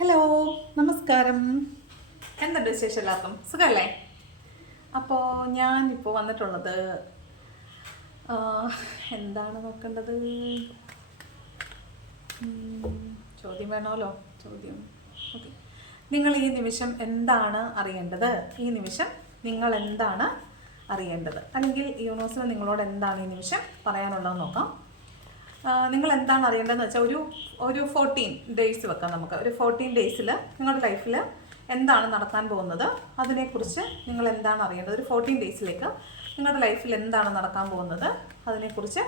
Hello നമസ്കാരം. എന്തുണ്ട് വിശേഷം എല്ലാവർക്കും? സുഖമല്ലേ അപ്പോൾ ഞാനിപ്പോൾ വന്നിട്ടുള്ളത് എന്താണ് നോക്കേണ്ടത്? ചോദ്യം വേണമല്ലോ? ചോദ്യം. ഓക്കെ. നിങ്ങൾ ഈ നിമിഷം എന്താണ് അറിയേണ്ടത്? ഈ നിമിഷം നിങ്ങൾ എന്താണ് അറിയേണ്ടത്? അല്ലെങ്കിൽ യൂണിവേഴ്സിന് നിങ്ങളോട് എന്താണ് ഈ നിമിഷം പറയാനുള്ളതെന്ന് നോക്കാം. നിങ്ങൾ എന്താണ് അറിയേണ്ടതെന്ന് വെച്ചാൽ ഒരു ഒരു ഫോർട്ടീൻ ഡേയ്സ് വെക്കാം നമുക്ക്. ഒരു ഫോർട്ടീൻ ഡേയ്സിൽ നിങ്ങളുടെ ലൈഫിൽ എന്താണ് നടക്കാൻ പോകുന്നത്? അതിനെക്കുറിച്ച് നിങ്ങൾ എന്താണ് അറിയേണ്ടത്? ഒരു ഫോർട്ടീൻ ഡേയ്സിലേക്ക് നിങ്ങളുടെ ലൈഫിൽ എന്താണ് നടക്കാൻ പോകുന്നത്? അതിനെക്കുറിച്ച്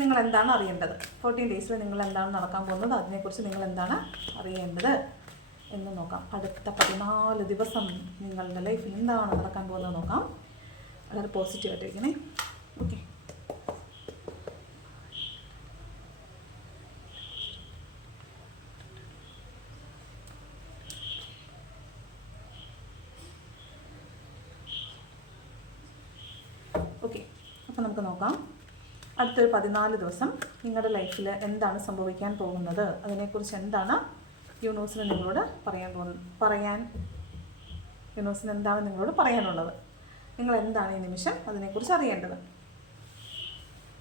നിങ്ങൾ എന്താണ് അറിയേണ്ടത്? ഫോർട്ടീൻ ഡേയ്സിൽ നിങ്ങൾ എന്താണ് നടക്കാൻ പോകുന്നത്? അതിനെക്കുറിച്ച് നിങ്ങൾ എന്താണ് അറിയേണ്ടത്? എന്ന് നോക്കാം. അടുത്ത പതിനാല് ദിവസം നിങ്ങളുടെ ലൈഫിൽ എന്താണ് നടക്കാൻ പോകുന്നത് നോക്കാം. വളരെ പോസിറ്റീവായിട്ടിരിക്കണേ ഓക്കെ അപ്പോൾ നമുക്ക് നോക്കാം അടുത്തൊരു പതിനാല് ദിവസം നിങ്ങളുടെ ലൈഫിൽ എന്താണ് സംഭവിക്കാൻ പോകുന്നത്? അതിനെക്കുറിച്ച് എന്താണ് യൂണിവേഴ്സിന് നിങ്ങളോട് പറയാൻ പോകുന്നത് പറയാൻ യൂണിവേഴ്സിന് എന്താണ് നിങ്ങളോട് പറയാനുള്ളത്? നിങ്ങൾ എന്താണ് ഈ നിമിഷം അതിനെക്കുറിച്ച് അറിയേണ്ടത്?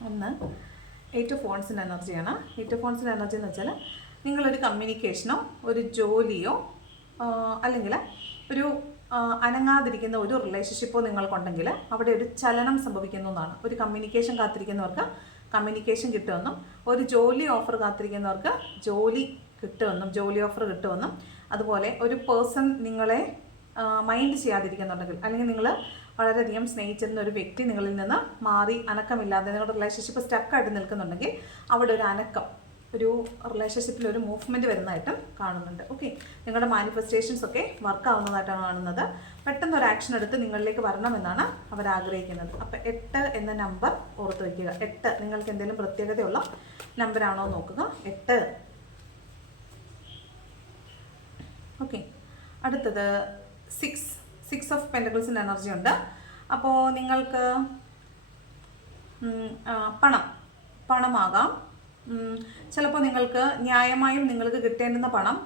ഒന്ന് ഓഫ് ഫോൺസിന്റെ എനർജിയാണ്. ഓഫ് ഫോൺസിന്റെ എനർജി എന്ന് വെച്ചാൽ നിങ്ങളൊരു കമ്മ്യൂണിക്കേഷനോ ഒരു ജോലിയോ അല്ലെങ്കിൽ ഒരു അനങ്ങാതിരിക്കുന്ന ഒരു റിലേഷൻഷിപ്പോ നിങ്ങൾക്കുണ്ടെങ്കിൽ അവിടെ ഒരു ചലനം സംഭവിക്കുന്നു എന്നാണ്. ഒരു കമ്മ്യൂണിക്കേഷൻ കാത്തിരിക്കുന്നവർക്ക് കമ്മ്യൂണിക്കേഷൻ കിട്ടുമെന്നും ഒരു ജോലി ഓഫർ കാത്തിരിക്കുന്നവർക്ക് ജോലി കിട്ടുമെന്നും ജോലി ഓഫർ കിട്ടുമെന്നും അതുപോലെ ഒരു പേഴ്സൺ നിങ്ങളെ മൈൻഡ് ചെയ്യാതിരിക്കുന്നുണ്ടെങ്കിൽ അല്ലെങ്കിൽ നിങ്ങൾ വളരെയധികം സ്നേഹിച്ചിരുന്ന ഒരു വ്യക്തി നിങ്ങളിൽ നിന്ന് മാറി അനക്കമില്ലാതെ നിങ്ങളുടെ റിലേഷൻഷിപ്പ് സ്റ്റക്കായിട്ട് നിൽക്കുന്നുണ്ടെങ്കിൽ അവിടെ ഒരു അനക്കം ഒരു റിലേഷൻഷിപ്പിൽ ഒരു മൂവ്മെന്റ് വരുന്നതായിട്ടും കാണുന്നുണ്ട്. ഓക്കെ നിങ്ങളുടെ മാനിഫെസ്റ്റേഷൻസ് ഒക്കെ വർക്ക് ആവുന്നതായിട്ടാണ് കാണുന്നത്. പെട്ടെന്ന് ഒരു ആക്ഷൻ എടുത്ത് നിങ്ങളിലേക്ക് വരണമെന്നാണ് അവർ ആഗ്രഹിക്കുന്നത്. അപ്പം എട്ട് എന്ന നമ്പർ ഓർത്ത് വയ്ക്കുക എട്ട്. നിങ്ങൾക്ക് എന്തെങ്കിലും പ്രത്യേകതയുള്ള നമ്പറാണോ നോക്കുക. എട്ട്. ഓക്കെ അടുത്തത് സിക്സ് സിക്സ് ഓഫ് പെന്റക്കിൾസിന്റെ എനർജി ഉണ്ട്. അപ്പോൾ നിങ്ങൾക്ക് പണം. പണമാകാം. ചിലപ്പോൾ നിങ്ങൾക്ക് ന്യായമായും നിങ്ങൾക്ക് കിട്ടേണ്ടുന്ന പണം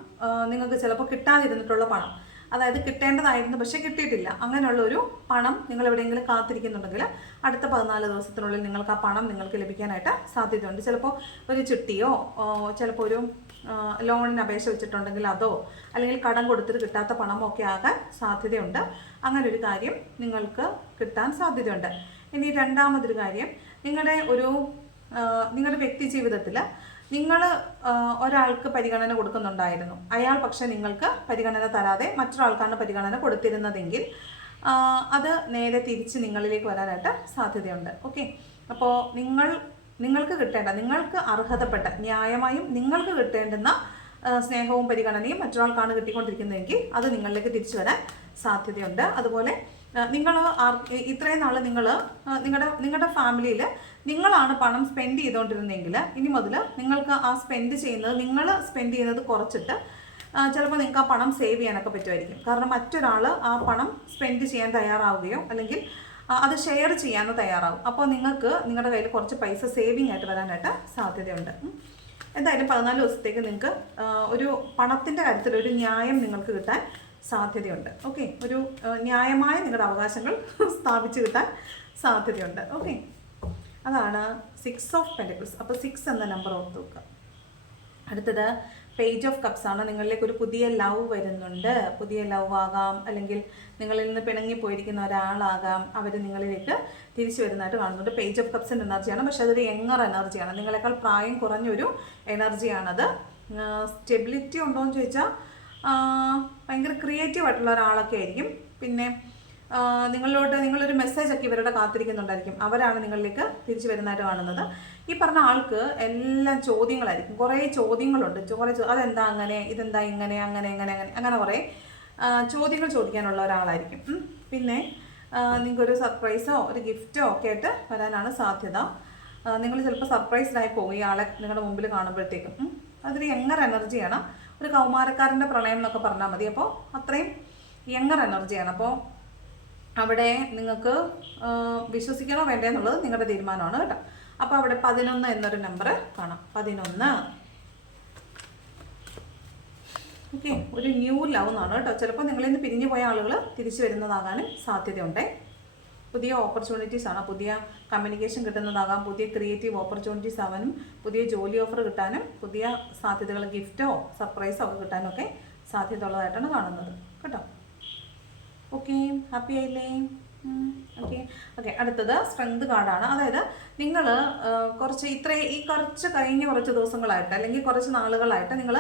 നിങ്ങൾക്ക് ചിലപ്പോൾ കിട്ടാതിരുന്നിട്ടുള്ള പണം. അതായത് കിട്ടേണ്ടതായിരുന്നു പക്ഷേ കിട്ടിയിട്ടില്ല. അങ്ങനെയുള്ള ഒരു പണം നിങ്ങൾ എവിടെയെങ്കിലും കാത്തിരിക്കുന്നുണ്ടെങ്കിൽ അടുത്ത പതിനാല് ദിവസത്തിനുള്ളിൽ നിങ്ങൾക്ക് ആ പണം നിങ്ങൾക്ക് ലഭിക്കാനായിട്ട് സാധ്യതയുണ്ട്. ചിലപ്പോൾ ഒരു ചിട്ടിയോ ചിലപ്പോൾ ഒരു ലോണിന് അപേക്ഷ വെച്ചിട്ടുണ്ടെങ്കിൽ അതോ അല്ലെങ്കിൽ കടം കൊടുത്തിട്ട് കിട്ടാത്ത പണമോ ഒക്കെ ആകാൻ സാധ്യതയുണ്ട്. അങ്ങനെ ഒരു കാര്യം നിങ്ങൾക്ക് കിട്ടാൻ സാധ്യതയുണ്ട്. ഇനി രണ്ടാമതൊരു കാര്യം നിങ്ങളുടെ ഒരു നിങ്ങളുടെ വ്യക്തി ജീവിതത്തിൽ നിങ്ങൾ ഒരാൾക്ക് പരിഗണന കൊടുക്കുന്നുണ്ടായിരുന്നു. അയാൾ പക്ഷെ നിങ്ങൾക്ക് പരിഗണന തരാതെ മറ്റൊരാൾക്കാണ് പരിഗണന കൊടുത്തിരുന്നതെങ്കിൽ അത് നേരെ തിരിച്ച് നിങ്ങളിലേക്ക് വരാനായിട്ട് സാധ്യതയുണ്ട്. ഓക്കെ? അപ്പോൾ നിങ്ങൾ നിങ്ങൾക്ക് കിട്ടേണ്ട നിങ്ങൾക്ക് അർഹതപ്പെട്ട ന്യായമായും നിങ്ങൾക്ക് കിട്ടേണ്ടുന്ന സ്നേഹവും പരിഗണനയും മറ്റൊരാൾക്കാണ് കിട്ടിക്കൊണ്ടിരിക്കുന്നതെങ്കിൽ അത് നിങ്ങളിലേക്ക് തിരിച്ചു വരാൻ സാധ്യതയുണ്ട്. അതുപോലെ നിങ്ങൾ ഇത്രയും നാൾ നിങ്ങൾ നിങ്ങളുടെ നിങ്ങളുടെ ഫാമിലിയിൽ നിങ്ങളാണ് പണം സ്പെൻഡ് ചെയ്തുകൊണ്ടിരുന്നെങ്കിൽ ഇനി മുതൽ നിങ്ങൾക്ക് ആ സ്പെൻഡ് ചെയ്യുന്നത് നിങ്ങൾ സ്പെൻഡ് ചെയ്യുന്നത് കുറച്ചിട്ട് ചിലപ്പോൾ നിങ്ങൾക്ക് ആ പണം സേവ് ചെയ്യാനൊക്കെ പറ്റുമായിരിക്കും. കാരണം മറ്റൊരാൾ ആ പണം സ്പെൻഡ് ചെയ്യാൻ തയ്യാറാവുകയോ അല്ലെങ്കിൽ അത് ഷെയർ ചെയ്യാനോ തയ്യാറാവും. അപ്പോൾ നിങ്ങൾക്ക് നിങ്ങളുടെ കയ്യിൽ കുറച്ച് പൈസ സേവിങ് ആയിട്ട് വരാനായിട്ട് സാധ്യതയുണ്ട്. എന്തായാലും പതിനാല് ദിവസത്തേക്ക് നിങ്ങൾക്ക് ഒരു പണത്തിന്റെ കാര്യത്തിൽ ഒരു ന്യായം നിങ്ങൾക്ക് കിട്ടാൻ സാധ്യതയുണ്ട്. ഓക്കെ? ഒരു ന്യായമായ നിങ്ങളുടെ അവകാശങ്ങൾ സ്ഥാപിച്ച് കിട്ടാൻ സാധ്യതയുണ്ട്. ഓക്കെ? അതാണ് സിക്സ് ഓഫ് പെന്റക്കിൾസ് അപ്പോൾ സിക്സ് എന്ന നമ്പർ ഓർത്ത് വെക്കുക. അടുത്തത് പേജ് ഓഫ് കപ്സ് ആണ്. നിങ്ങളിലേക്ക് ഒരു പുതിയ ലവ് വരുന്നുണ്ട്. പുതിയ ലവ് ആകാം. അല്ലെങ്കിൽ നിങ്ങളിൽ നിന്ന് പിണങ്ങി പോയിരിക്കുന്ന ഒരാളാകാം. അവർ നിങ്ങളിലേക്ക് തിരിച്ചു വരുന്നതായിട്ട് കാണുന്നുണ്ട്. പേജ് ഓഫ് കപ്സിന്റെ എനർജിയാണ് പക്ഷേ അതൊരു യങ്ങർ എനർജിയാണ് നിങ്ങളെക്കാൾ പ്രായം കുറഞ്ഞൊരു എനർജിയാണത് സ്റ്റെബിലിറ്റി ഉണ്ടോ എന്ന് ചോദിച്ചാൽ ഭയങ്കര ക്രിയേറ്റീവ് ആയിട്ടുള്ള ഒരാളൊക്കെ ആയിരിക്കും. പിന്നെ നിങ്ങളിലോട്ട് നിങ്ങളൊരു മെസ്സേജ് ഒക്കെ ഇവരുടെ കാത്തിരിക്കുന്നുണ്ടായിരിക്കും. അവരാണ് നിങ്ങളിലേക്ക് തിരിച്ചു വരുന്നതായിട്ട് കാണുന്നത്. ഈ പറഞ്ഞ ആൾക്ക് എല്ലാം ചോദ്യങ്ങളായിരിക്കും. കുറേ ചോദ്യങ്ങളുണ്ട്. കുറേ അതെന്താ അങ്ങനെ? ഇതെന്താ ഇങ്ങനെ? അങ്ങനെ ഇങ്ങനെ അങ്ങനെ? അങ്ങനെ കുറേ ചോദ്യങ്ങൾ ചോദിക്കാനുള്ള ഒരാളായിരിക്കും. പിന്നെ നിങ്ങൾക്കൊരു സർപ്രൈസോ ഒരു ഗിഫ്റ്റോ ഒക്കെ ആയിട്ട് വരാനാണ് സാധ്യത. നിങ്ങൾ ചിലപ്പോൾ സർപ്രൈസ്ഡായി പോകും ഈ ആളെ നിങ്ങളുടെ മുമ്പിൽ കാണുമ്പോഴത്തേക്കും. അതൊരു യങ്ങർ എനർജിയാണ് ഒരു കൗമാരക്കാരന്റെ പ്രണയം എന്നൊക്കെ പറഞ്ഞാൽ മതി. അപ്പോൾ അത്രയും യങ്ങർ എനർജിയാണ് അപ്പോൾ അവിടെ നിങ്ങൾക്ക് വിശ്വസിക്കണോ വേണ്ടേ എന്നുള്ളത് നിങ്ങളുടെ തീരുമാനമാണ് കേട്ടോ. അപ്പോൾ അവിടെ പതിനൊന്ന് എന്നൊരു നമ്പർ കാണാം. പതിനൊന്ന്. ഓക്കെ ഒരു ന്യൂ ലവ് എന്നാണ് കേട്ടോ. ചിലപ്പോൾ നിങ്ങളിൽ നിന്ന് പിരിഞ്ഞു പോയ ആളുകൾ തിരിച്ചു വരുന്നതാകാനും സാധ്യതയുണ്ട്. പുതിയ ഓപ്പർച്യൂണിറ്റീസ് ആണ്. പുതിയ കമ്മ്യൂണിക്കേഷൻ കിട്ടുന്നതാകാം. പുതിയ ക്രിയേറ്റീവ് ഓപ്പർച്യൂണിറ്റീസ് ആവാനും പുതിയ ജോലി ഓഫർ കിട്ടാനും പുതിയ സാധ്യതകൾ ഗിഫ്റ്റോ സർപ്രൈസോ ഒക്കെ കിട്ടാനും ഒക്കെ സാധ്യത ഉള്ളതായിട്ടാണ് കാണുന്നത്. കേട്ടോ. ഓക്കെ ഹാപ്പി ആയില്ലേ? ഓക്കെ ഓക്കെ അടുത്തത് സ്ട്രെങ്ത് കാർഡാണ് അതായത് നിങ്ങൾ കുറച്ച് ഇത്ര ഈ കുറച്ച് കഴിഞ്ഞ കുറച്ച് ദിവസങ്ങളായിട്ട് അല്ലെങ്കിൽ കുറച്ച് നാളുകളായിട്ട് നിങ്ങൾ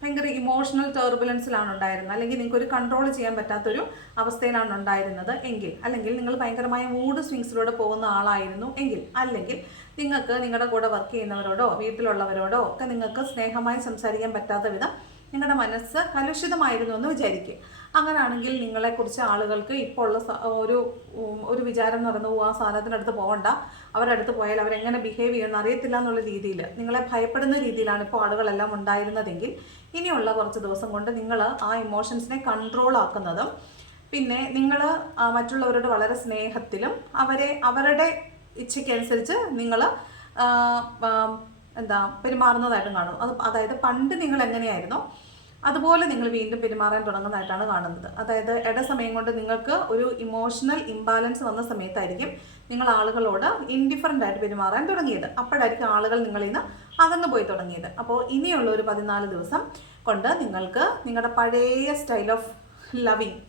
ഭയങ്കര ഇമോഷണൽ ടെർബുലൻസിലാണ് ഉണ്ടായിരുന്നത്. അല്ലെങ്കിൽ നിങ്ങൾക്ക് ഒരു കൺട്രോൾ ചെയ്യാൻ പറ്റാത്തൊരു അവസ്ഥയിലാണ് ഉണ്ടായിരുന്നത് എങ്കിൽ അല്ലെങ്കിൽ നിങ്ങൾ ഭയങ്കരമായ മൂഡ് സ്വിങ്സിലൂടെ പോകുന്ന ആളായിരുന്നു എങ്കിൽ അല്ലെങ്കിൽ നിങ്ങൾക്ക് നിങ്ങളുടെ കൂടെ വർക്ക് ചെയ്യുന്നവരോടോ വീട്ടിലുള്ളവരോടോ ഒക്കെ നിങ്ങൾക്ക് സ്നേഹമായി സംസാരിക്കാൻ പറ്റാത്ത വിധം നിങ്ങളുടെ മനസ്സ് കലുഷിതമായിരുന്നു എന്ന് വിചാരിക്കുക. അങ്ങനെയാണെങ്കിൽ നിങ്ങളെക്കുറിച്ച് ആളുകൾക്ക് ഇപ്പോൾ ഉള്ള ഒരു ഒരു വിചാരം നടന്നു പറയുന്നത് ആ സാധനത്തിനടുത്ത് പോകണ്ട അവരടുത്ത് പോയാൽ അവരെങ്ങനെ ബിഹേവ് ചെയ്യുമെന്ന് അറിയത്തില്ല എന്നുള്ള രീതിയിൽ നിങ്ങളെ ഭയപ്പെടുന്ന രീതിയിലാണ് ഇപ്പോൾ ആളുകളെല്ലാം ഉണ്ടായിരുന്നതെങ്കിൽ ഇനിയുള്ള കുറച്ച് ദിവസം കൊണ്ട് നിങ്ങൾ ആ ഇമോഷൻസിനെ കൺട്രോൾ ആക്കുന്നതും പിന്നെ നിങ്ങൾ മറ്റുള്ളവരോട് വളരെ സ്നേഹത്തിലും അവരെ അവരുടെ ഇച്ഛയ്ക്കനുസരിച്ച് നിങ്ങൾ എന്താ പെരുമാറുന്നതായിട്ടും കാണും. അത് അതായത് പണ്ട് നിങ്ങൾ എങ്ങനെയായിരുന്നോ അതുപോലെ നിങ്ങൾ വീണ്ടും പെരുമാറാൻ തുടങ്ങുന്നതായിട്ടാണ് കാണുന്നത്. അതായത് ഇട സമയം കൊണ്ട് നിങ്ങൾക്ക് ഒരു ഇമോഷണൽ ഇംബാലൻസ് വന്ന സമയത്തായിരിക്കും നിങ്ങൾ ആളുകളോട് ഇൻഡിഫറന്റ് ആയിട്ട് പെരുമാറാൻ തുടങ്ങിയത്. അപ്പോഴായിരിക്കും ആളുകൾ നിങ്ങളിൽ നിന്ന് അകന്നു പോയി തുടങ്ങിയത്. അപ്പോൾ ഇനിയുള്ള ഒരു പതിനാല് ദിവസം കൊണ്ട് നിങ്ങൾക്ക് നിങ്ങളുടെ പഴയ സ്റ്റൈൽ ഓഫ് ലവിങ്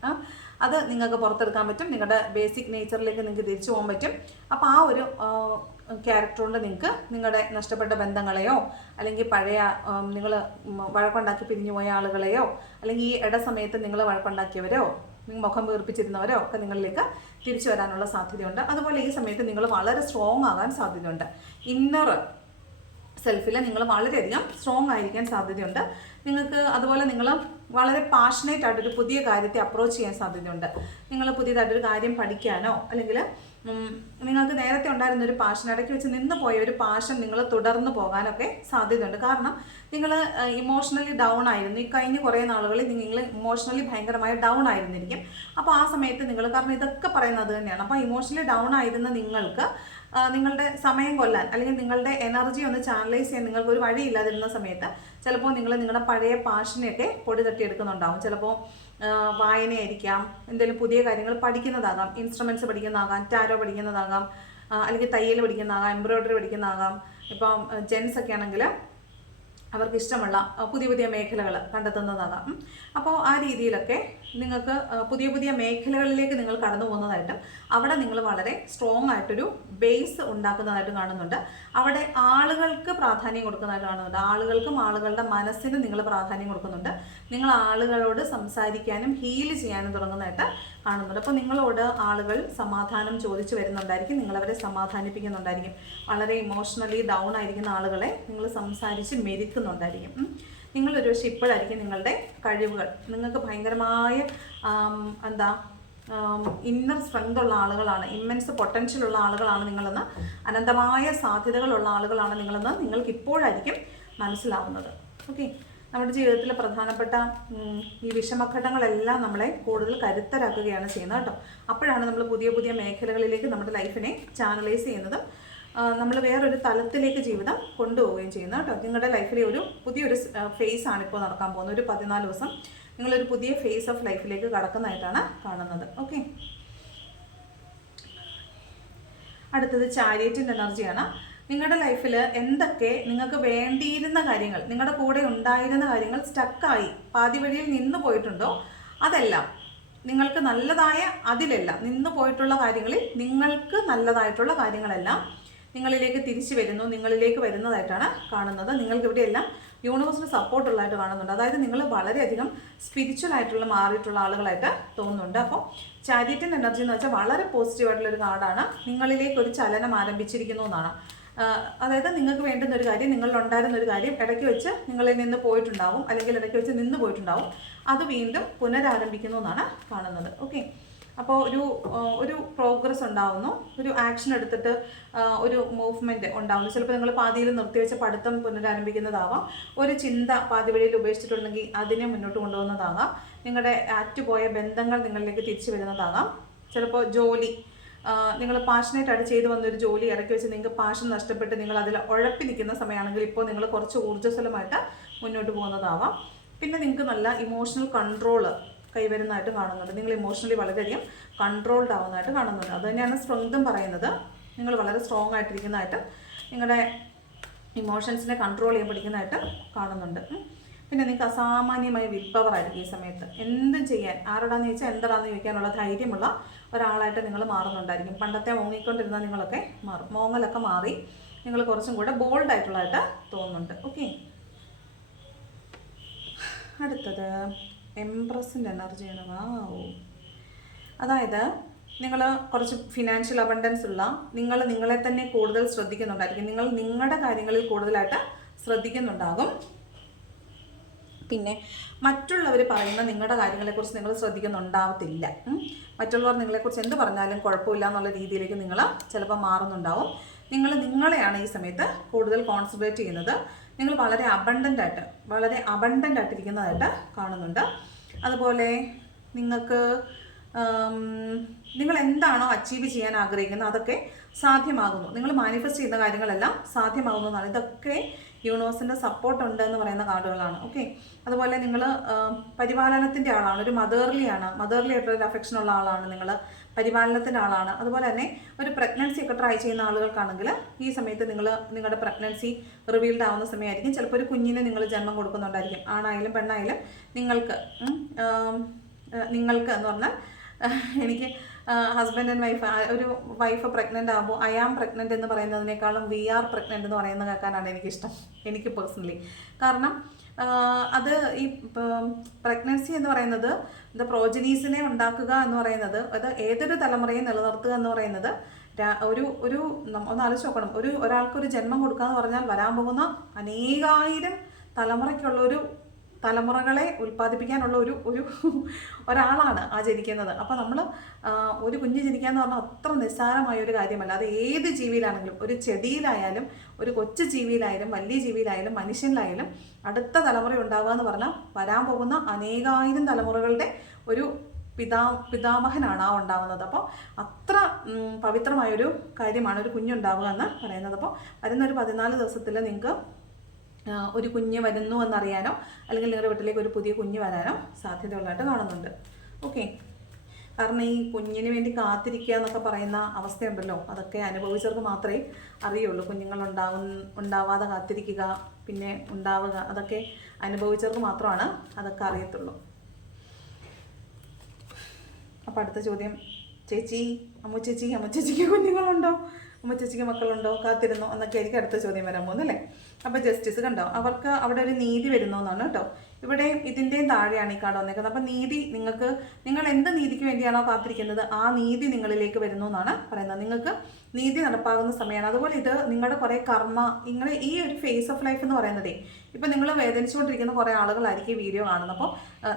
അത് നിങ്ങൾക്ക് പുറത്തെടുക്കാൻ പറ്റും. നിങ്ങളുടെ ബേസിക് നേച്ചറിലേക്ക് നിങ്ങൾക്ക് തിരിച്ചു പോകാൻ പറ്റും. അപ്പോൾ ആ ഒരു ക്യാരക്ടർ കൊണ്ട് നിങ്ങൾക്ക് നിങ്ങളുടെ നഷ്ടപ്പെട്ട ബന്ധങ്ങളെയോ അല്ലെങ്കിൽ പഴയ നിങ്ങൾ വഴക്കുണ്ടാക്കി പിരിഞ്ഞു പോയ ആളുകളെയോ അല്ലെങ്കിൽ ഈ ഇട സമയത്ത് നിങ്ങൾ വഴക്കുണ്ടാക്കിയവരോ മുഖം വീർപ്പിച്ചിരുന്നവരോ ഒക്കെ നിങ്ങളിലേക്ക് തിരിച്ചു വരാനുള്ള സാധ്യതയുണ്ട്. അതുപോലെ ഈ സമയത്ത് നിങ്ങൾ വളരെ സ്ട്രോങ് ആകാൻ സാധ്യതയുണ്ട്. ഇന്നർ സെൽഫിൽ നിങ്ങൾ വളരെയധികം സ്ട്രോങ് ആയിരിക്കാൻ സാധ്യതയുണ്ട്. നിങ്ങൾക്ക് അതുപോലെ നിങ്ങൾ വളരെ പാഷനേറ്റ് ആയിട്ടൊരു പുതിയ കാര്യത്തെ അപ്രോച്ച് ചെയ്യാൻ സാധ്യതയുണ്ട്. നിങ്ങൾ പുതിയതായിട്ടൊരു കാര്യം പഠിക്കാനോ അല്ലെങ്കിൽ നിങ്ങൾക്ക് നേരത്തെ ഉണ്ടായിരുന്ന ഒരു പാഷൻ ഇടയ്ക്ക് വെച്ച് നിന്ന് പോയ ഒരു പാഷൻ നിങ്ങൾ തുടർന്ന് പോകാനൊക്കെ സാധ്യതയുണ്ട്. കാരണം നിങ്ങൾ ഇമോഷണലി ഡൗൺ ആയിരുന്നു. ഈ കഴിഞ്ഞ കുറേ നാളുകളിൽ നിങ്ങൾ ഇമോഷണലി ഭയങ്കരമായി ഡൗൺ ആയിരുന്നിരിക്കും. അപ്പോൾ ആ സമയത്ത് നിങ്ങൾ കാരണം ഇതൊക്കെ പറയുന്നത് തന്നെയാണ്. അപ്പോൾ ഇമോഷണലി ഡൗൺ ആയിരുന്ന നിങ്ങൾക്ക് നിങ്ങളുടെ സമയം കൊല്ലാൻ അല്ലെങ്കിൽ നിങ്ങളുടെ എനർജി ഒന്ന് ചാനലൈസ് ചെയ്യാൻ നിങ്ങൾക്ക് ഒരു വഴിയില്ലാതിരുന്ന സമയത്ത് ചിലപ്പോൾ നിങ്ങൾ നിങ്ങളുടെ പഴയ പാഷനെയൊക്കെ പൊടി തട്ടിയെടുക്കുന്നുണ്ടാവും. ചിലപ്പോൾ വായനയായിരിക്കാം എന്തെങ്കിലും പുതിയ കാര്യങ്ങൾ പഠിക്കുന്നതാകാം ഇൻസ്ട്രുമെന്റ്സ് പഠിക്കുന്നതാകാം ടാരോ പഠിക്കുന്നതാകാം അല്ലെങ്കിൽ തയ്യൽ പഠിക്കുന്നതാകാം എംബ്രോയ്ഡറി പഠിക്കുന്നതാകാം ഇപ്പം ജെൻസ് ഒക്കെ ആണെങ്കിൽ അവർക്ക് ഇഷ്ടമുള്ള പുതിയ പുതിയ മേഖലകൾ കണ്ടെത്തുന്നതാകാം. അപ്പോൾ ആ രീതിയിലൊക്കെ നിങ്ങൾക്ക് പുതിയ പുതിയ മേഖലകളിലേക്ക് നിങ്ങൾ കടന്നു പോകുന്നതായിട്ടും അവിടെ നിങ്ങൾ വളരെ സ്ട്രോങ് ആയിട്ടൊരു ബേസ് ഉണ്ടാക്കുന്നതായിട്ട് കാണുന്നുണ്ട്. അവിടെ ആളുകൾക്ക് പ്രാധാന്യം കൊടുക്കുന്നതായിട്ട് കാണുന്നുണ്ട്. ആളുകൾക്കും ആളുകളുടെ മനസ്സിനും നിങ്ങൾ പ്രാധാന്യം കൊടുക്കുന്നുണ്ട്. നിങ്ങൾ ആളുകളോട് സംസാരിക്കാനും ഹീൽ ചെയ്യാനും തുടങ്ങുന്നതായിട്ട് കാണുന്നുണ്ട്. അപ്പോൾ നിങ്ങളോട് ആളുകൾ സമാധാനം ചോദിച്ചു വരുന്നുണ്ടായിരിക്കും. നിങ്ങളവരെ സമാധാനിപ്പിക്കുന്നുണ്ടായിരിക്കും. വളരെ ഇമോഷണലി ഡൗൺ ആയിരിക്കുന്ന ആളുകളെ നിങ്ങൾ സംസാരിച്ച് മെരുക്കുന്നുണ്ടായിരിക്കും. ഉം. ഒരു പക്ഷേ ഇപ്പോഴായിരിക്കും നിങ്ങളുടെ കഴിവുകൾ. നിങ്ങൾക്ക് ഭയങ്കരമായ എന്താ ഇന്നർ സ്ട്രെങ്ത് ഉള്ള ആളുകളാണ് ഇമ്മൻസ് പൊട്ടൻഷ്യൽ ഉള്ള ആളുകളാണ് നിങ്ങളെന്ന് അനന്തമായ സാധ്യതകളുള്ള ആളുകളാണ് നിങ്ങളെന്ന് നിങ്ങൾക്ക് ഇപ്പോഴായിരിക്കും മനസ്സിലാവുന്നത്. ഓക്കെ നമ്മുടെ ജീവിതത്തിലെ പ്രധാനപ്പെട്ട ഈ വിഷമഘട്ടങ്ങളെല്ലാം നമ്മളെ കൂടുതൽ കരുത്തരാക്കുകയാണ് ചെയ്യുന്നത് കേട്ടോ. അപ്പോഴാണ് നമ്മൾ പുതിയ പുതിയ മേഖലകളിലേക്ക് നമ്മുടെ ലൈഫിനെ ചാനലൈസ് ചെയ്യുന്നതും. നമ്മൾ വേറൊരു തലത്തിലേക്ക് ജീവിതം കൊണ്ടുപോവുകയും ചെയ്യുന്നത് കേട്ടോ. നിങ്ങളുടെ ലൈഫിലെ ഒരു പുതിയൊരു ഫേസ് ആണ് ഇപ്പോൾ നടക്കാൻ പോകുന്നത്. ഒരു പതിനാല് ദിവസം നിങ്ങളൊരു പുതിയ ഫേസ് ഓഫ് ലൈഫിലേക്ക് കടക്കുന്നതായിട്ടാണ് കാണുന്നത്. ഓക്കെ അടുത്തത് ചാരിയറ്റിന്റെ എനർജിയാണ് നിങ്ങളുടെ ലൈഫിൽ എന്തൊക്കെ നിങ്ങൾക്ക് വേണ്ടിയിരുന്ന കാര്യങ്ങൾ നിങ്ങളുടെ കൂടെ ഉണ്ടായിരുന്ന കാര്യങ്ങൾ സ്റ്റക്കായി പാതി വഴിയിൽ നിന്ന് പോയിട്ടുണ്ടോ? അതെല്ലാം നിങ്ങൾക്ക് നല്ലതായ അതിലെല്ലാം നിന്ന് പോയിട്ടുള്ള കാര്യങ്ങളിൽ നിങ്ങൾക്ക് നല്ലതായിട്ടുള്ള കാര്യങ്ങളെല്ലാം നിങ്ങളിലേക്ക് തിരിച്ചു വരുന്നു. നിങ്ങളിലേക്ക് വരുന്നതായിട്ടാണ് കാണുന്നത്. നിങ്ങൾക്ക് ഇവിടെയെല്ലാം യൂണിവേഴ്സിന് സപ്പോർട്ട് ഉള്ളതായിട്ട് കാണുന്നുണ്ട്. അതായത് നിങ്ങൾ വളരെയധികം സ്പിരിച്വൽ ആയിട്ടുള്ള മാറിയിട്ടുള്ള ആളുകളായിട്ട് തോന്നുന്നുണ്ട്. അപ്പോൾ ചാരിറ്റൻ എനർജി എന്ന് വെച്ചാൽ വളരെ പോസിറ്റീവ് ആയിട്ടുള്ള ഒരു കാർഡാണ് നിങ്ങളിലേക്ക് ഒരു ചലനം ആരംഭിച്ചിരിക്കുന്നു എന്നാണ്. അതായത് നിങ്ങൾക്ക് വേണ്ടുന്ന ഒരു കാര്യം നിങ്ങളിൽ ഉണ്ടായിരുന്ന ഒരു കാര്യം ഇടയ്ക്ക് വെച്ച് നിങ്ങളിൽ നിന്ന് പോയിട്ടുണ്ടാവും. അല്ലെങ്കിൽ ഇടയ്ക്ക് വെച്ച് നിന്ന് പോയിട്ടുണ്ടാവും. അത് വീണ്ടും പുനരാരംഭിക്കുന്നു എന്നാണ് കാണുന്നത്. ഓക്കെ അപ്പോൾ ഒരു ഒരു പ്രോഗ്രസ് ഉണ്ടാവുന്നു. ഒരു ആക്ഷൻ എടുത്തിട്ട് ഒരു മൂവ്മെന്റ് ഉണ്ടാവുന്നു. ചിലപ്പോൾ നിങ്ങൾ പാതിയിൽ നിർത്തിവെച്ച പഠിത്തം പുനരാരംഭിക്കുന്നതാവാം. ഒരു ചിന്ത പാതി വഴിയിൽ ഉപേക്ഷിച്ചിട്ടുണ്ടെങ്കിൽ അതിനെ മുന്നോട്ട് കൊണ്ടുപോകുന്നതാകാം. നിങ്ങളുടെ ആറ്റുപോയ ബന്ധങ്ങൾ നിങ്ങളിലേക്ക് തിരിച്ചു വരുന്നതാകാം. ചിലപ്പോൾ ജോലി നിങ്ങൾ പാഷനേറ്റ് ആയിട്ട് ചെയ്തു വന്നൊരു ജോലി ഇടയ്ക്ക് വെച്ച് നിങ്ങൾക്ക് പാഷൻ നഷ്ടപ്പെട്ട് നിങ്ങൾ അതിൽ ഉഴപ്പി നിൽക്കുന്ന സമയമാണെങ്കിൽ ഇപ്പോൾ നിങ്ങൾ കുറച്ച് ഊർജസ്വലമായിട്ട് മുന്നോട്ട് പോകുന്നതാവാം. പിന്നെ നിങ്ങൾക്ക് നല്ല ഇമോഷണൽ കൺട്രോൾ കൈവരുന്നതായിട്ട് കാണുന്നുണ്ട്. നിങ്ങൾ ഇമോഷണലി വളരെയധികം കൺട്രോൾഡ് ആവുന്നതായിട്ട് കാണുന്നുണ്ട്. അത് തന്നെയാണ് സ്ട്രെങ്തും പറയുന്നത്. നിങ്ങൾ വളരെ സ്ട്രോങ് ആയിട്ടിരിക്കുന്നതായിട്ട് നിങ്ങളുടെ ഇമോഷൻസിനെ കൺട്രോൾ ചെയ്യാൻ പഠിക്കുന്നതായിട്ട് കാണുന്നുണ്ട്. പിന്നെ നിങ്ങൾക്ക് അസാമാന്യമായ വിൽ പവർ ആയിരിക്കും ഈ സമയത്ത്. എന്തും ചെയ്യാൻ ആരോടാന്ന് ചോദിച്ചാൽ എന്താണെന്ന് ചോദിക്കാനുള്ള ധൈര്യമുള്ള ഒരാളായിട്ട് നിങ്ങൾ മാറുന്നുണ്ടായിരിക്കും. പണ്ടത്തെ മോങ്ങിക്കൊണ്ടിരുന്ന നിങ്ങളൊക്കെ മാറും. മോങ്ങലൊക്കെ മാറി നിങ്ങൾ കുറച്ചും കൂടെ ബോൾഡ് ആയിട്ടുള്ളതായിട്ട് തോന്നുന്നുണ്ട്. ഓക്കെ അടുത്തത്. എംപ്രസിന്റെ എനർജിയാണ് വാവോ അതായത് നിങ്ങൾ കുറച്ച് ഫിനാൻഷ്യൽ അബണ്ടൻസ് ഉള്ള നിങ്ങൾ നിങ്ങളെ തന്നെ കൂടുതൽ ശ്രദ്ധിക്കുന്നുണ്ടായിരിക്കും. നിങ്ങൾ നിങ്ങളുടെ കാര്യങ്ങളിൽ കൂടുതലായിട്ട് ശ്രദ്ധിക്കുന്നുണ്ടാകും. പിന്നെ മറ്റുള്ളവർ പറയുന്ന നിങ്ങളുടെ കാര്യങ്ങളെക്കുറിച്ച് നിങ്ങൾ ശ്രദ്ധിക്കുന്നുണ്ടാവത്തില്ല. മറ്റുള്ളവർ നിങ്ങളെക്കുറിച്ച് എന്ത് പറഞ്ഞാലും കുഴപ്പമില്ല എന്നുള്ള രീതിയിലേക്ക് നിങ്ങൾ ചിലപ്പോൾ മാറുന്നുണ്ടാവും. നിങ്ങൾ നിങ്ങളെയാണ് ഈ സമയത്ത് കൂടുതൽ കോൺസെൻട്രേറ്റ് ചെയ്യുന്നത്. നിങ്ങൾ വളരെ അബണ്ടന്റ് ആയിട്ട് വളരെ അബണ്ടന്റ് ആയിട്ടിരിക്കുന്നതായിട്ട് കാണുന്നുണ്ട്. അതുപോലെ നിങ്ങൾക്ക് നിങ്ങൾ എന്താണോ അച്ചീവ് ചെയ്യാൻ ആഗ്രഹിക്കുന്നത് അതൊക്കെ സാധ്യമാകുന്നു. നിങ്ങൾ മാനിഫെസ്റ്റ് ചെയ്യുന്ന കാര്യങ്ങളെല്ലാം സാധ്യമാകുന്നതാണ്. ഇതൊക്കെ യൂണിവേഴ്സിന്റെ സപ്പോർട്ട് ഉണ്ട് എന്ന് പറയുന്ന കാർഡുകളാണ്. ഓക്കെ അതുപോലെ നിങ്ങൾ പരിപാലനത്തിന്റെ ആളാണ്. ഒരു മദേർലി ആണ് മദർലി ആയിട്ടുള്ള ഒരു അഫെക്ഷൻ ഉള്ള ആളാണ് നിങ്ങൾ പരിപാലനത്തിന്റെ ആളാണ്. അതുപോലെ തന്നെ ഒരു പ്രഗ്നൻസി ഒക്കെ ട്രൈ ചെയ്യുന്ന ആളുകൾക്കാണെങ്കിൽ ഈ സമയത്ത് നിങ്ങൾ നിങ്ങളുടെ പ്രഗ്നൻസി റിവീൽഡ് ആവുന്ന സമയമായിരിക്കും. ചിലപ്പോൾ ഒരു കുഞ്ഞിനെ നിങ്ങൾ ജന്മം കൊടുക്കുന്നുണ്ടായിരിക്കും. ആണായാലും പെണ്ണായാലും നിങ്ങൾക്ക് നിങ്ങൾക്ക് എന്ന് പറഞ്ഞാൽ എനിക്ക് ഹസ്ബൻഡ് ആൻഡ് വൈഫ് ഒരു വൈഫ് പ്രഗ്നന്റ് ആകുമ്പോൾ ഐ ആം പ്രഗ്നന്റ് എന്ന് പറയുന്നതിനേക്കാളും വി ആർ പ്രഗ്നന്റ് എന്ന് പറയുന്നത് കേൾക്കാനാണ് എനിക്കിഷ്ടം. എനിക്ക് പേഴ്സണലി കാരണം അത് ഈ പ്രഗ്നൻസി എന്ന് പറയുന്നത് ദ പ്രോജനീസിനെ ഉണ്ടാക്കുക എന്ന് പറയുന്നത് അത് ഏതൊരു തലമുറയും നിലനിർത്തുക എന്ന് പറയുന്നത് ഒരു ഒരു ഒന്ന് ആലോചിച്ച് നോക്കണം. ഒരു ഒരാൾക്ക് ഒരു ജന്മം കൊടുക്കുക എന്ന് പറഞ്ഞാൽ വരാൻ പോകുന്ന അനേകായിരം തലമുറയ്ക്കുള്ള ഒരു തലമുറകളെ ഉൽപ്പാദിപ്പിക്കാനുള്ള ഒരു ഒരു ഒരാളാണ് ആ ജനിക്കുന്നത്. അപ്പോൾ നമ്മൾ ഒരു കുഞ്ഞ് ജനിക്കുക എന്ന് പറഞ്ഞാൽ അത്ര നിസ്സാരമായ ഒരു കാര്യമല്ല. അത് ഏത് ജീവിയിലാണെങ്കിലും ഒരു ചെടിയിലായാലും ഒരു കൊച്ചു ജീവിയിലായാലും വലിയ ജീവിയിലായാലും മനുഷ്യനിലായാലും അടുത്ത തലമുറ ഉണ്ടാവുക എന്ന് പറഞ്ഞാൽ വരാൻ പോകുന്ന അനേകായിരം തലമുറകളുടെ ഒരു പിതാ പിതാമഹനാണ് ആ ഉണ്ടാവുന്നത്. അപ്പോൾ അത്ര പവിത്രമായൊരു കാര്യമാണ് ഒരു കുഞ്ഞുണ്ടാവുക എന്ന് പറയുന്നത്. അപ്പോൾ വരുന്ന ഒരു പതിനാല് ദിവസത്തിൽ നിങ്ങൾക്ക് ഒരു കുഞ്ഞ് വരുന്നു എന്നറിയാനോ? അല്ലെങ്കിൽ നിങ്ങളുടെ വീട്ടിലേക്ക് ഒരു പുതിയ കുഞ്ഞ് വരാനോ സാധ്യതയുള്ളതായിട്ട് കാണുന്നുണ്ട്. ഓക്കെ കാരണം ഈ കുഞ്ഞിന് വേണ്ടി കാത്തിരിക്കുക എന്നൊക്കെ പറയുന്ന അവസ്ഥയുണ്ടല്ലോ. അതൊക്കെ അനുഭവിച്ചവർക്ക് മാത്രമേ അറിയുള്ളൂ. കുഞ്ഞുങ്ങൾ ഉണ്ടാവും ഉണ്ടാവാതെ കാത്തിരിക്കുക പിന്നെ ഉണ്ടാവുക അതൊക്കെ അനുഭവിച്ചവർക്ക് മാത്രമാണ് അതൊക്കെ അറിയത്തുള്ളൂ. അപ്പം അടുത്ത ചോദ്യം. ചേച്ചി അമ്മു ചേച്ചി അമ്മ ചേച്ചിക്ക് കുഞ്ഞുങ്ങളുണ്ടോ? അമ്മ ചേച്ചിക്ക് മക്കളുണ്ടോ? കാത്തിരുന്നോ? എന്നൊക്കെ ആയിരിക്കും അടുത്ത ചോദ്യം വരാൻ പോകുന്നല്ലേ അപ്പോൾ ജസ്റ്റിസ് കണ്ടോ? അവർക്ക് അവിടെ ഒരു നീതി വരുന്നോ എന്നാണ് കേട്ടോ. ഇവിടെ ഇതിന്റെയും താഴെയാണ് ഈ കാർഡ് വന്നേക്കുന്നത്. അപ്പം നീതി നിങ്ങൾക്ക് നിങ്ങൾ എന്ത് നീതിക്ക് വേണ്ടിയാണോ കാത്തിരിക്കുന്നത് ആ നീതി നിങ്ങളിലേക്ക് വരുന്നു എന്നാണ് പറയുന്നത്. നിങ്ങൾക്ക് നീതി നടപ്പാകുന്ന സമയമാണ്. അതുപോലെ ഇത് നിങ്ങളുടെ കുറേ കർമ്മ നിങ്ങൾ ഈ ഒരു ഫേസ് ഓഫ് ലൈഫ് എന്ന് പറയുന്നതേ ഇപ്പം നിങ്ങൾ വേദനിച്ചുകൊണ്ടിരിക്കുന്ന കുറേ ആളുകളായിരിക്കും ഈ വീഡിയോ കാണുന്നത്. അപ്പോൾ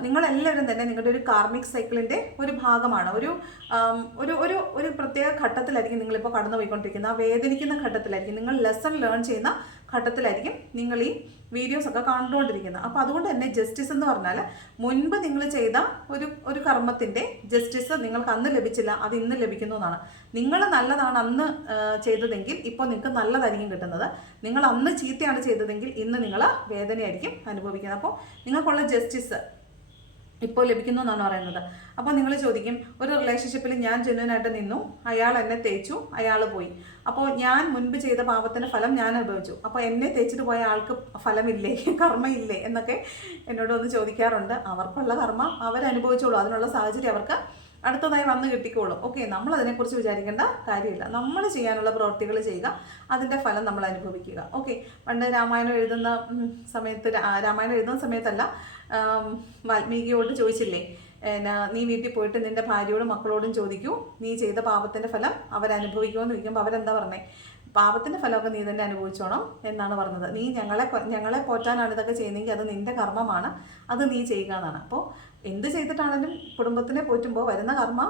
നിങ്ങളെല്ലാവരും തന്നെ നിങ്ങളുടെ ഒരു കാർമിക് സൈക്കിളിന്റെ ഒരു ഭാഗമാണ്. ഒരു ഒരു ഒരു ഒരു പ്രത്യേക ഘട്ടത്തിലായിരിക്കും നിങ്ങളിപ്പോൾ കടന്നു പോയിക്കൊണ്ടിരിക്കുന്നത് ആ വേദനിക്കുന്ന ഘട്ടത്തിലായിരിക്കും നിങ്ങൾ ലെസൺ ലേൺ ചെയ്യുന്ന ഘട്ടത്തിലായിരിക്കും നിങ്ങൾ ഈ വീഡിയോസ് ഒക്കെ കണ്ടുകൊണ്ടിരിക്കുന്നത്. അപ്പോൾ അതുകൊണ്ട് തന്നെ ജസ്റ്റിസ് എന്ന് പറഞ്ഞാൽ മുൻപ് നിങ്ങൾ ചെയ്ത ഒരു ഒരു കർമ്മത്തിന്റെ ജസ്റ്റിസ് നിങ്ങൾക്ക് അന്ന് ലഭിച്ചില്ല അത് ഇന്ന് ലഭിക്കുന്നു എന്നാണ്. നിങ്ങൾ നല്ലതാണ് അന്ന് ചെയ്തതെങ്കിൽ ഇപ്പോൾ നിങ്ങൾക്ക് നല്ലതായിരിക്കും കിട്ടുന്നത്. നിങ്ങൾ അന്ന് ചീത്തയാണ് ചെയ്തതെങ്കിൽ ഇന്ന് നിങ്ങൾ വേദനയായിരിക്കും അനുഭവിക്കുന്നത്. അപ്പോൾ നിങ്ങൾക്കുള്ള ജസ്റ്റിസ് ഇപ്പോൾ ലഭിക്കുന്നു എന്നാണ് പറയുന്നത്. അപ്പോൾ നിങ്ങൾ ചോദിക്കും ഒരു റിലേഷൻഷിപ്പിൽ ഞാൻ ജെന്വനായിട്ട് നിന്നു അയാൾ എന്നെ തേച്ചു അയാൾ പോയി. അപ്പോൾ ഞാൻ മുൻപ് ചെയ്ത പാപത്തിന്റെ ഫലം ഞാൻ അനുഭവിച്ചു. അപ്പോൾ എന്നെ തേച്ചിട്ട് പോയ ആൾക്ക് ഫലമില്ലേ കർമ്മ ഇല്ലേ എന്നൊക്കെ എന്നോട് ഒന്ന് ചോദിക്കാറുണ്ട്. അവർക്കുള്ള കർമ്മ അവരനുഭവിച്ചോളൂ അതിനുള്ള സാഹചര്യം അവർക്ക് അടുത്തതായി വന്ന് കിട്ടിക്കോളും. ഓക്കെ നമ്മൾ അതിനെക്കുറിച്ച് വിചാരിക്കേണ്ട കാര്യമില്ല. നമ്മൾ ചെയ്യാനുള്ള പ്രവൃത്തികൾ ചെയ്യുക അതിന്റെ ഫലം നമ്മൾ അനുഭവിക്കുക. ഓക്കെ പണ്ട് രാമായണം എഴുതുന്ന സമയത്ത് രാമായണം എഴുതുന്ന സമയത്തല്ല വാൽമീകിയോട് ചോദിച്ചില്ലേ എന്നാ നീ വീട്ടിൽ പോയിട്ട് നിന്റെ ഭാര്യയോടും മക്കളോടും ചോദിക്കൂ. നീ ചെയ്ത പാപത്തിന്റെ ഫലം അവരനുഭവിക്കുമെന്ന് ചോദിക്കുമ്പോൾ അവരെന്താ പറഞ്ഞേ പാപത്തിന്റെ ഫലമൊക്കെ നീ തന്നെ അനുഭവിച്ചോണം എന്നാണ് പറഞ്ഞത്. നീ ഞങ്ങളെ ഞങ്ങളെ പോറ്റാനാണ് ഇതൊക്കെ ചെയ്യുന്നതെങ്കിൽ അത് നിന്റെ കർമ്മമാണ്. അത് നീ ചെയ്യുക എന്നാണ്. അപ്പോൾ എന്ത് ചെയ്തിട്ടാണെങ്കിലും കുടുംബത്തിനെ പോറ്റുമ്പോൾ വരുന്ന കർമ്മ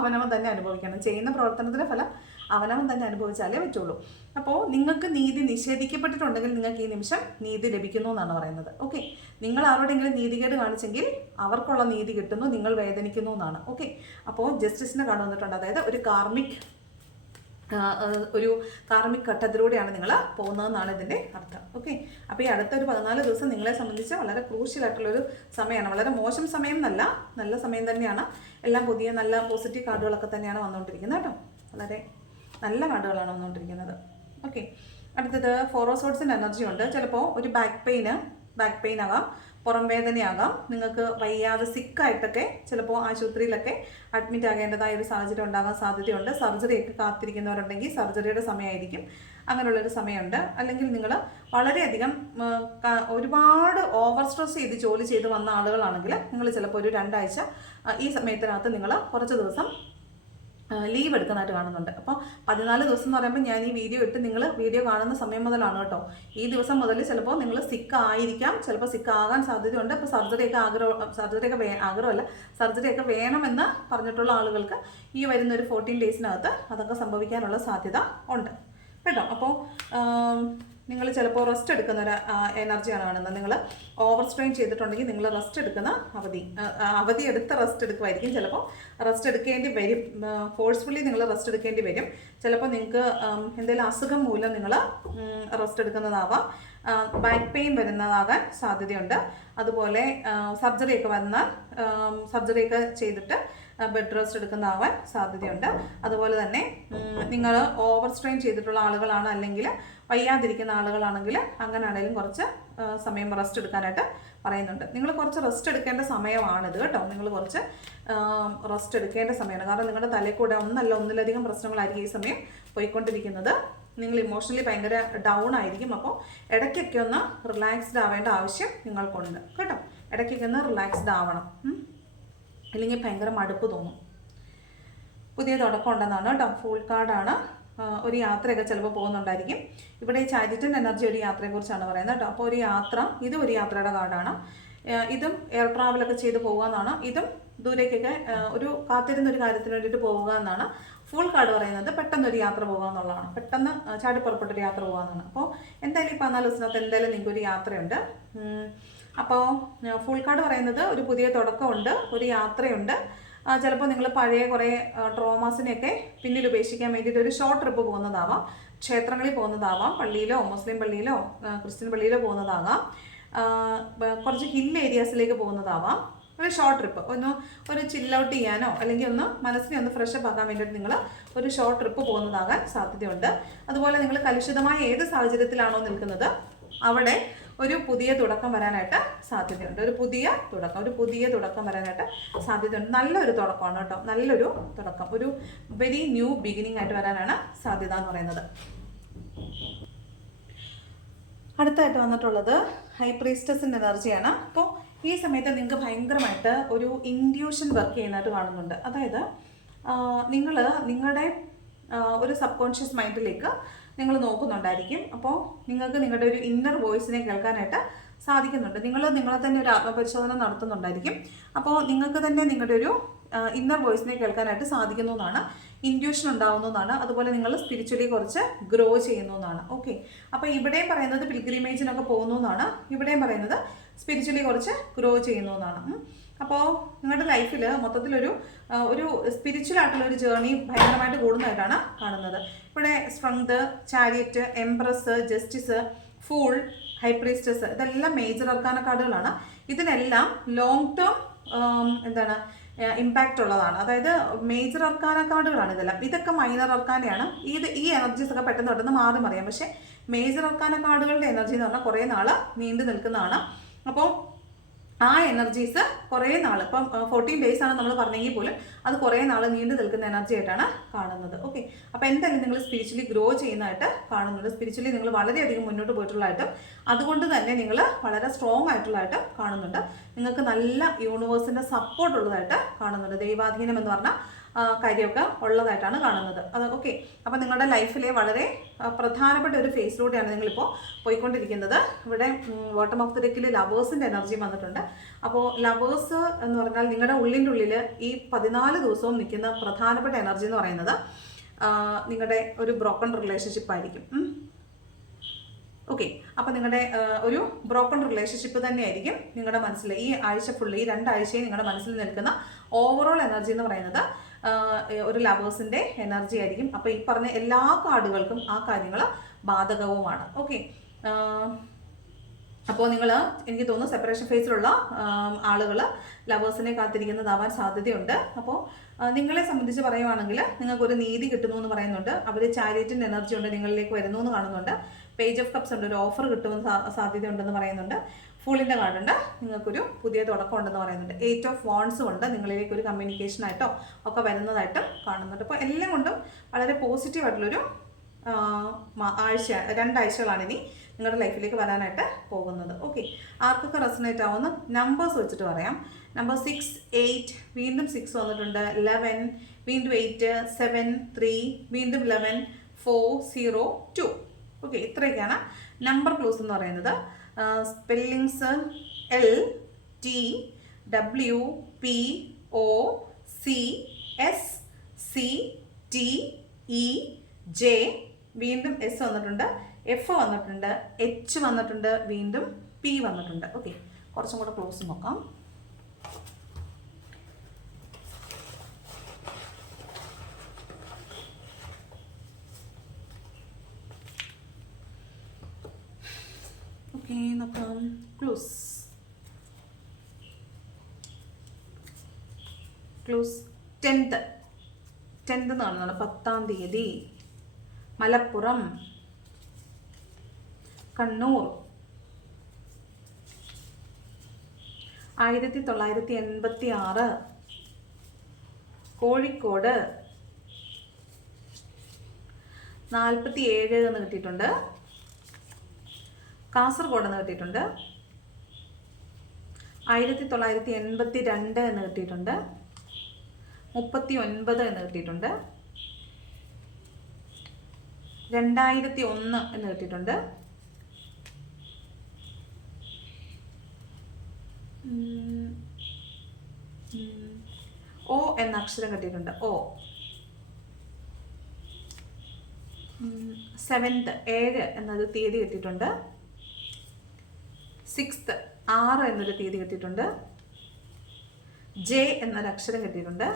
അവനവൻ തന്നെ അനുഭവിക്കണം. ചെയ്യുന്ന പ്രവർത്തനത്തിന്റെ ഫലം അവനവൻ തന്നെ അനുഭവിച്ചാലേ പറ്റുള്ളൂ. അപ്പോൾ നിങ്ങൾക്ക് നീതി നിഷേധിക്കപ്പെട്ടിട്ടുണ്ടെങ്കിൽ നിങ്ങൾക്ക് ഈ നിമിഷം നീതി ലഭിക്കുന്നു എന്നാണ് പറയുന്നത്. ഓക്കെ നിങ്ങൾ ആരോടെങ്കിലും നീതികേട് കാണിച്ചെങ്കിൽ അവർക്കുള്ള നീതി കിട്ടുന്നു നിങ്ങൾ വേദനിക്കുന്നു എന്നാണ്. ഓക്കെ അപ്പോൾ ജസ്റ്റിസിനെ കാണുന്നിട്ടുണ്ട് അതായത് ഒരു കാർമിക് ഒരു കാർമിക് ഘട്ടത്തിലൂടെയാണ് നിങ്ങൾ പോകുന്നതെന്നാണ് ഇതിന്റെ അർത്ഥം. ഓക്കെ അപ്പോൾ ഈ അടുത്ത ഒരു പതിനാല് ദിവസം നിങ്ങളെ സംബന്ധിച്ച് വളരെ ക്രൂഷ്യൽ ആയിട്ടുള്ളൊരു സമയമാണ്. വളരെ മോശം സമയം എന്നല്ല നല്ല സമയം തന്നെയാണ്. എല്ലാം പുതിയ നല്ല പോസിറ്റീവ് കാർഡുകളൊക്കെ തന്നെയാണ് വന്നുകൊണ്ടിരിക്കുന്നത് കേട്ടോ. വളരെ നല്ല കാർഡുകളാണ് വന്നുകൊണ്ടിരിക്കുന്നത്. ഓക്കെ അടുത്തത് ഫോറോസോഡ്സിന്റെ എനർജി ഉണ്ട്. ചിലപ്പോൾ ഒരു ബാക്ക് പെയിന് ബാക്ക് പെയിൻ ആകാം പുറം വേദനയാകാം. നിങ്ങൾക്ക് വയ്യാതെ സിക്കായിട്ടൊക്കെ ചിലപ്പോൾ ആശുപത്രിയിലൊക്കെ അഡ്മിറ്റ് ആകേണ്ടതായ ഒരു സാഹചര്യം ഉണ്ടാകാൻ സാധ്യതയുണ്ട്. സർജറിയൊക്കെ കാത്തിരിക്കുന്നവരുണ്ടെങ്കിൽ സർജറിയുടെ സമയമായിരിക്കും. അങ്ങനെയുള്ളൊരു സമയമുണ്ട്. അല്ലെങ്കിൽ നിങ്ങൾ വളരെയധികം ഒരുപാട് ഓവർ സ്ട്രെസ് ചെയ്ത് ജോലി ചെയ്ത് വന്ന ആളുകളാണെങ്കിൽ നിങ്ങൾ ചിലപ്പോൾ ഒരു രണ്ടാഴ്ച ഈ സമയത്തിനകത്ത് നിങ്ങൾ കുറച്ച് ദിവസം ലീവ് എടുക്കുന്നതായിട്ട് കാണുന്നുണ്ട്. അപ്പോൾ പതിനാല് ദിവസം എന്ന് പറയുമ്പോൾ ഞാൻ ഈ വീഡിയോ ഇട്ട് നിങ്ങൾ വീഡിയോ കാണുന്ന സമയം മുതലാണ് കേട്ടോ. ഈ ദിവസം മുതൽ ചിലപ്പോൾ നിങ്ങൾ സിക്ക് ആയിരിക്കാം. ചിലപ്പോൾ സിക്ക് ആകാൻ സാധ്യതയുണ്ട്. അപ്പോൾ സർജറിയൊക്കെ ആഗ്രഹം സർജറിയൊക്കെ വേ ആഗ്രഹമല്ല. സർജറിയൊക്കെ വേണമെന്ന് പറഞ്ഞിട്ടുള്ള ആളുകൾക്ക് ഈ വരുന്ന ഒരു ഫോർട്ടീൻ ഡേയ്സിനകത്ത് അതൊക്കെ സംഭവിക്കാനുള്ള സാധ്യത ഉണ്ട്. കേട്ടോ. അപ്പോൾ നിങ്ങൾ ചിലപ്പോൾ റെസ്റ്റ് എടുക്കുന്ന ഒരു എനർജിയാണ് കാണുന്നത് നിങ്ങൾ ഓവർ സ്ട്രെയിൻ ചെയ്തിട്ടുണ്ടെങ്കിൽ നിങ്ങൾ റെസ്റ്റ് എടുക്കുന്ന അവധി. അവധി എടുത്ത് റെസ്റ്റ് എടുക്കുമായിരിക്കും ചിലപ്പോൾ റെസ്റ്റ് എടുക്കേണ്ടി വരും. ഫോഴ്സ്ഫുള്ളി നിങ്ങൾ റെസ്റ്റ് എടുക്കേണ്ടി വരും. ചിലപ്പോൾ നിങ്ങൾക്ക് എന്തെങ്കിലും അസുഖം മൂലം നിങ്ങൾ റെസ്റ്റ് എടുക്കുന്നതാവാം. ബാക്ക് പെയിൻ വരുന്നതാകാൻ സാധ്യതയുണ്ട്. അതുപോലെ സർജറിയൊക്കെ വന്നാൽ സർജറിയൊക്കെ ചെയ്തിട്ട് ബെഡ് റെസ്റ്റ് എടുക്കുന്നതാവാൻ സാധ്യതയുണ്ട്. അതുപോലെ തന്നെ നിങ്ങൾ ഓവർ സ്ട്രെയിൻ ചെയ്തിട്ടുള്ള ആളുകളാണ് അല്ലെങ്കിൽ വയ്യാതിരിക്കുന്ന ആളുകളാണെങ്കിൽ അങ്ങനെയാണെങ്കിലും കുറച്ച് സമയം റെസ്റ്റ് എടുക്കാനായിട്ട് പറയുന്നുണ്ട്. നിങ്ങൾ കുറച്ച് റെസ്റ്റ് എടുക്കേണ്ട സമയമാണിത് കേട്ടോ. നിങ്ങൾ കുറച്ച് റെസ്റ്റ് എടുക്കേണ്ട സമയമാണ്. കാരണം നിങ്ങളുടെ തലയിൽ കൂടെ ഒന്നല്ല ഒന്നിലധികം പ്രശ്നങ്ങളായിരിക്കും ഈ സമയം പോയിക്കൊണ്ടിരിക്കുന്നത്. നിങ്ങൾ ഇമോഷണലി ഭയങ്കര ഡൗൺ ആയിരിക്കും. അപ്പോൾ ഇടയ്ക്കൊക്കെ ഒന്ന് റിലാക്സ്ഡ് ആവേണ്ട ആവശ്യം നിങ്ങൾക്കുണ്ട്. കേട്ടോ? ഇടയ്ക്കൊക്കെ ഒന്ന് റിലാക്സ്ഡ് ആവണം. അല്ലെങ്കിൽ ഭയങ്കര മടുപ്പ് തോന്നും. പുതിയ തുടക്കം ഉണ്ടെന്നാണ് കേട്ടോ. ഫുൾ കാർഡാണ് ഒരു യാത്രയൊക്കെ ചിലപ്പോൾ പോകുന്നുണ്ടായിരിക്കും. ഇവിടെ ഈ ചാരിറ്റൻ എനർജി ഒരു യാത്രയെക്കുറിച്ചാണ് പറയുന്നത് കേട്ടോ. അപ്പോൾ ഒരു യാത്ര ഇതും ഒരു യാത്രയുടെ കാർഡാണ് ഇതും എയർ ട്രാവലൊക്കെ ചെയ്ത് പോകുക എന്നാണ്. ഇതും ദൂരേക്കൊക്കെ ഒരു കാത്തിരുന്ന ഒരു കാര്യത്തിന് വേണ്ടിയിട്ട് പോവുക എന്നാണ്. ഫുൾ കാർഡ് പറയുന്നത് പെട്ടെന്ന് ഒരു യാത്ര പോകുക എന്നുള്ളതാണ്. പെട്ടെന്ന് ചാടി പുറപ്പെട്ടൊരു യാത്ര പോകുക എന്നാണ്. അപ്പോൾ എന്തായാലും ഈ പതിനാല് ദിവസത്തിനകത്ത് എന്തായാലും നിങ്ങൾക്ക് ഒരു യാത്രയുണ്ട്. അപ്പോൾ ഫുൾ കാർഡ് പറയുന്നത് ഒരു പുതിയ തുടക്കമുണ്ട് ഒരു യാത്രയുണ്ട്. ചിലപ്പോൾ നിങ്ങൾ പഴയ കുറേ ട്രോമാസിനെയൊക്കെ പിന്നിൽ ഉപേക്ഷിക്കാൻ വേണ്ടിയിട്ട് ഒരു ഷോർട്ട് ട്രിപ്പ് പോകുന്നതാവാം. ക്ഷേത്രങ്ങളിൽ പോകുന്നതാവാം പള്ളിയിലോ മുസ്ലിം പള്ളിയിലോ ക്രിസ്ത്യൻ പള്ളിയിലോ പോകുന്നതാകാം. കുറച്ച് ഹിൽ ഏരിയാസിലേക്ക് പോകുന്നതാവാം. ഒരു ഷോർട്ട് ട്രിപ്പ് ഒന്ന് ഒരു ചില്ലൗട്ട് ചെയ്യാനോ അല്ലെങ്കിൽ ഒന്ന് മനസ്സിനെ ഒന്ന് ഫ്രഷ് അപ്പ് ആക്കാൻ വേണ്ടിയിട്ട് നിങ്ങൾ ഒരു ഷോർട്ട് ട്രിപ്പ് പോകുന്നതാകാൻ സാധ്യതയുണ്ട്. അതുപോലെ നിങ്ങൾ കലുഷിതമായ ഏത് സാഹചര്യത്തിലാണോ നിൽക്കുന്നത് അവിടെ ഒരു പുതിയ തുടക്കം വരാനായിട്ട് സാധ്യതയുണ്ട്. ഒരു പുതിയ തുടക്കം ഒരു പുതിയ തുടക്കം വരാനായിട്ട് സാധ്യതയുണ്ട്. നല്ലൊരു തുടക്കമാണ് കേട്ടോ. നല്ലൊരു തുടക്കം. ഒരു വെരി ന്യൂ ബിഗിനിങ് ആയിട്ട് വരാനാണ് സാധ്യത എന്ന് പറയുന്നത്. അടുത്തായിട്ട് വന്നിട്ടുള്ളത് ഹൈ പ്രീസ്റ്റസിന്റെ എനർജിയാണ്. അപ്പോൾ ഈ സമയത്ത് നിങ്ങൾക്ക് ഭയങ്കരമായിട്ട് ഒരു ഇൻഡ്യൂഷൻ വർക്ക് ചെയ്യുന്നതായിട്ട് കാണുന്നുണ്ട്. അതായത് നിങ്ങൾ നിങ്ങളുടെ ഒരു സബ് കോൺഷ്യസ് മൈൻഡിലേക്ക് നിങ്ങൾ നോക്കുന്നുണ്ടായിരിക്കും. അപ്പോൾ നിങ്ങൾക്ക് നിങ്ങളുടെ ഒരു ഇന്നർ വോയിസിനെ കേൾക്കാനായിട്ട് സാധിക്കുന്നുണ്ട്. നിങ്ങൾ നിങ്ങളെ തന്നെ ഒരു ആത്മപരിശോധന നടത്തുന്നുണ്ടായിരിക്കും. അപ്പോൾ നിങ്ങൾക്ക് തന്നെ നിങ്ങളുടെ ഒരു ഇന്നർ വോയിസിനെ കേൾക്കാനായിട്ട് സാധിക്കുന്നു എന്നാണ് ഇൻഡ്യൂഷൻ എന്നാണ് അതുപോലെ നിങ്ങൾ സ്പിരിച്വലി കുറച്ച് ഗ്രോ ചെയ്യുന്നു എന്നാണ് ഓക്കെ അപ്പോൾ ഇവിടെയും പറയുന്നത് പിൽഗ്രിമേജിനൊക്കെ പോകുന്നു എന്നാണ് ഇവിടെയും പറയുന്നത് സ്പിരിച്വലി കുറച്ച് ഗ്രോ ചെയ്യുന്നു എന്നാണ്. അപ്പോൾ നിങ്ങളുടെ ലൈഫിൽ മൊത്തത്തിലൊരു ഒരു സ്പിരിച്വൽ ആയിട്ടുള്ള ഒരു ജേർണി ഭയങ്കരമായിട്ട് കൂടുന്നതായിട്ടാണ് കാണുന്നത്. ഇവിടെ strength chariot empress justice fool high priestess ഇതെല്ലാം മേജർ അർക്കാന കാർഡുകളാണ് ഇതിനെല്ലാം ലോങ് ടേം എന്താണ് ഇമ്പാക്റ്റ് ഉള്ളതാണ്. അതായത് മേജർ അർക്കാന കാർഡുകളാണ് ഇതെല്ലാം. ഇതൊക്കെ മൈനർ അർക്കാനയാണ്. ഇത് ഈ എനർജീസ് ഒക്കെ പെട്ടെന്ന് പെട്ടെന്ന് മാറി മറിയാം. പക്ഷേ മേജർ അർക്കാന കാർഡുകളുടെ എനർജി എന്ന് പറഞ്ഞാൽ കുറേ നാൾ നീണ്ടു നിൽക്കുന്നതാണ്. അപ്പോൾ ആ എനർജീസ് കുറേ നാൾ ഇപ്പം ഫോർട്ടീൻ ഡേയ്സ് ആണ് നമ്മൾ പറഞ്ഞെങ്കിൽ പോലും അത് കുറേ നാൾ നീണ്ടു നിൽക്കുന്ന എനർജി ആയിട്ടാണ് കാണുന്നത്. ഓക്കെ അപ്പോൾ എന്തായാലും നിങ്ങൾ സ്പിരിച്വലി ഗ്രോ ചെയ്യുന്നതായിട്ട് കാണുന്നുണ്ട്. സ്പിരിച്വലി നിങ്ങൾ വളരെയധികം മുന്നോട്ട് പോയിട്ടുള്ളതായിട്ടും അതുകൊണ്ട് തന്നെ നിങ്ങൾ വളരെ സ്ട്രോങ് ആയിട്ടുള്ളതായിട്ട് കാണുന്നുണ്ട്. നിങ്ങൾക്ക് നല്ല യൂണിവേഴ്സിന്റെ സപ്പോർട്ട് ഉള്ളതായിട്ട് കാണുന്നുണ്ട്. ദൈവാധീനം എന്ന് പറഞ്ഞാൽ കാര്യമൊക്കെ ഉള്ളതായിട്ടാണ് കാണുന്നത്. അത് ഓക്കെ അപ്പോൾ നിങ്ങളുടെ ലൈഫിലെ വളരെ പ്രധാനപ്പെട്ട ഒരു ഫേസിലൂടെയാണ് നിങ്ങളിപ്പോൾ പോയിക്കൊണ്ടിരിക്കുന്നത്. ഇവിടെ ബോട്ടം ഓഫ് ദി ഡെക്കിൽ ലവേഴ്സിന്റെ എനർജി വന്നിട്ടുണ്ട്. അപ്പോൾ ലവേഴ്സ് എന്ന് പറഞ്ഞാൽ നിങ്ങളുടെ ഉള്ളിന്റെ ഉള്ളിൽ ഈ പതിനാല് ദിവസവും നിൽക്കുന്ന പ്രധാനപ്പെട്ട എനർജി എന്ന് പറയുന്നത് നിങ്ങളുടെ ഒരു ബ്രോക്കൺ റിലേഷൻഷിപ്പ് ആയിരിക്കും. ഓക്കെ അപ്പോൾ നിങ്ങളുടെ ഒരു ബ്രോക്കൺ റിലേഷൻഷിപ്പ് തന്നെയായിരിക്കും നിങ്ങളുടെ മനസ്സിൽ ഈ ആഴ്ച ഫുള്ള് ഈ രണ്ടാഴ്ചയും നിങ്ങളുടെ മനസ്സിൽ നിൽക്കുന്ന ഓവറോൾ എനർജി എന്ന് പറയുന്നത് ഒരു ലവേഴ്സിന്റെ എനർജി ആയിരിക്കും. അപ്പോൾ ഈ പറഞ്ഞ എല്ലാ കാർഡുകൾക്കും ആ കാര്യങ്ങൾ ബാധകവുമാണ്. ഓക്കെ. അപ്പോൾ നിങ്ങൾ എനിക്ക് തോന്നുന്നു സെപ്പറേഷൻ ഫേസിലുള്ള ആളുകൾ ലവേഴ്സിനെ കാത്തിരിക്കുന്നതാവാൻ സാധ്യതയുണ്ട്. അപ്പോൾ നിങ്ങളെ സംബന്ധിച്ച് പറയുവാണെങ്കിൽ നിങ്ങൾക്കൊരു നീതി കിട്ടുന്നു എന്ന് പറയുന്നുണ്ട്. അവർ ചാരിറ്റിന്റെ എനർജി ഉണ്ട് നിങ്ങളിലേക്ക് വരുന്നു എന്ന് കാണുന്നുണ്ട്. പേജ് ഓഫ് കപ്സ് ഉണ്ട് ഒരു ഓഫർ കിട്ടുമെന്ന് സാധ്യതയുണ്ടെന്ന് പറയുന്നുണ്ട്. ഫുള്ളിന്റെ കാർഡുണ്ട്. നിങ്ങൾക്കൊരു പുതിയ തുടക്കം ഉണ്ടെന്ന് പറയുന്നുണ്ട്. എയ്റ്റ് ഓഫ് വാൺസും ഉണ്ട്. നിങ്ങളിലേക്ക് ഒരു കമ്മ്യൂണിക്കേഷനായിട്ടോ ഒക്കെ വരുന്നതായിട്ടും കാണുന്നുണ്ട്. അപ്പോൾ എല്ലാം കൊണ്ടും വളരെ പോസിറ്റീവ് ആയിട്ടുള്ളൊരു ആ, മ- ആഴ്ച രണ്ടാഴ്ചകളാണ് ഇനി നിങ്ങളുടെ ലൈഫിലേക്ക് വരാനായിട്ട് പോകുന്നത്. ഓക്കെ ആർക്കൊക്കെ റെസനേറ്റ് ആവുന്ന നമ്പേഴ്സ് വെച്ചിട്ട് പറയാം. നമ്പർ സിക്സ് എയ്റ്റ് വീണ്ടും സിക്സ് വന്നിട്ടുണ്ട്. ലെവൻ വീണ്ടും എയ്റ്റ് സെവൻ ത്രീ വീണ്ടും eleven four zero two okay ഇത്രയൊക്കെയാണ് നമ്പർ ക്ലോസ് എന്ന് പറയുന്നത്. Spellings L T W P O C S C T E J വീണ്ടും എസ് വന്നിട്ടുണ്ട്. എഫ് വന്നിട്ടുണ്ട്. എച്ച് വന്നിട്ടുണ്ട്. വീണ്ടും പി വന്നിട്ടുണ്ട്. ഓക്കെ കുറച്ചും കൂടെ ക്ലോസ് നോക്കാം. ഓക്കെ നോക്കാം ക്ലൂസ് ക്ലൂസ് ടെൻത്ത് ടെൻത്ത് എന്ന് പറയുന്നത് പത്താം തീയതി. മലപ്പുറം. കണ്ണൂർ. ആയിരത്തി തൊള്ളായിരത്തി എൺപത്തി ആറ് കോഴിക്കോട്. നാൽപ്പത്തി ഏഴ് എന്ന് കിട്ടിയിട്ടുണ്ട്. കാസർഗോഡ് എന്ന് കിട്ടിയിട്ടുണ്ട് ആയിരത്തി തൊള്ളായിരത്തി എൺപത്തി രണ്ട് എന്ന് കിട്ടിയിട്ടുണ്ട് മുപ്പത്തി ഒൻപത് എന്ന് കിട്ടിയിട്ടുണ്ട് രണ്ടായിരത്തി ഒന്ന് എന്ന് കിട്ടിയിട്ടുണ്ട് ഓ എന്ന അക്ഷരം കിട്ടിയിട്ടുണ്ട് ഓ സെവൻത്ത് ഏഴ് എന്നത് തീയതി കിട്ടിയിട്ടുണ്ട് സിക്സ്ത്ത് ആറ് എന്നൊരു തീയതി കിട്ടിയിട്ടുണ്ട്. ജെ എന്നൊരു അക്ഷരം കിട്ടിയിട്ടുണ്ട്.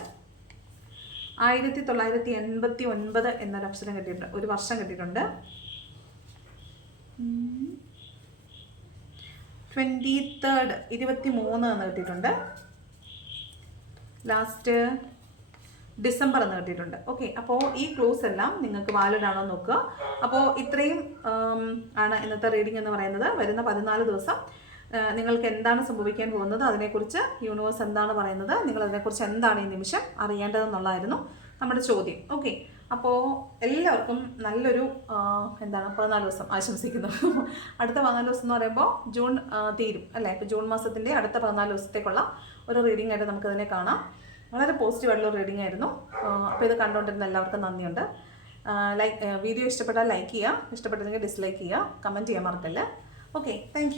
ആയിരത്തി തൊള്ളായിരത്തി എൺപത്തി ഒൻപത് എന്നൊരു അക്ഷരം കിട്ടിയിട്ടുണ്ട്. ഒരു വർഷം കിട്ടിയിട്ടുണ്ട്. ട്വന്റി തേർഡ് ഇരുപത്തി മൂന്ന് എന്ന് കിട്ടിയിട്ടുണ്ട്. ലാസ്റ്റ് ഡിസംബർ എന്ന് കിട്ടിയിട്ടുണ്ട്. ഓക്കെ അപ്പോൾ ഈ ക്ലൂസ് എല്ലാം നിങ്ങൾക്ക് വാലിഡ് ആണോ എന്ന് നോക്കുക. അപ്പോൾ ഇത്രയും ആണ് ഇന്നത്തെ റീഡിംഗ് എന്ന് പറയുന്നത്. വരുന്ന പതിനാല് ദിവസം നിങ്ങൾക്ക് എന്താണ് സംഭവിക്കാൻ പോകുന്നത്? അതിനെക്കുറിച്ച് യൂണിവേഴ്സ് എന്താണ് പറയുന്നത്? നിങ്ങൾ അതിനെക്കുറിച്ച് എന്താണ് ഈ നിമിഷം അറിയേണ്ടതെന്നുള്ളതായിരുന്നു നമ്മുടെ ചോദ്യം. ഓക്കെ അപ്പോൾ എല്ലാവർക്കും നല്ലൊരു എന്താണ് പതിനാല് ദിവസം ആശംസിക്കുന്നു. അടുത്ത പതിനാല് ദിവസം എന്ന് പറയുമ്പോൾ ജൂൺ തീരും അല്ലേ? ഇപ്പോൾ ജൂൺ മാസത്തിന്റെ അടുത്ത പതിനാല് ദിവസത്തേക്കുള്ള ഒരു റീഡിംഗ് ആയിട്ട് നമുക്കതിനെ കാണാം. വളരെ പോസിറ്റീവ് റീഡിംഗ് ആയിരുന്നു. അപ്പോൾ ഇത് കണ്ടുകൊണ്ടിരുന്ന എല്ലാവർക്കും നന്ദിയുണ്ട്. ലൈക്ക് വീഡിയോ ഇഷ്ടപ്പെട്ടാൽ ലൈക്ക് ചെയ്യുക. ഇഷ്ടപ്പെട്ടില്ലെങ്കിൽ ഡിസ്ലൈക്ക് ചെയ്യുക. കമന്റ് ചെയ്യാൻ മറക്കല്ലേ. Okay thank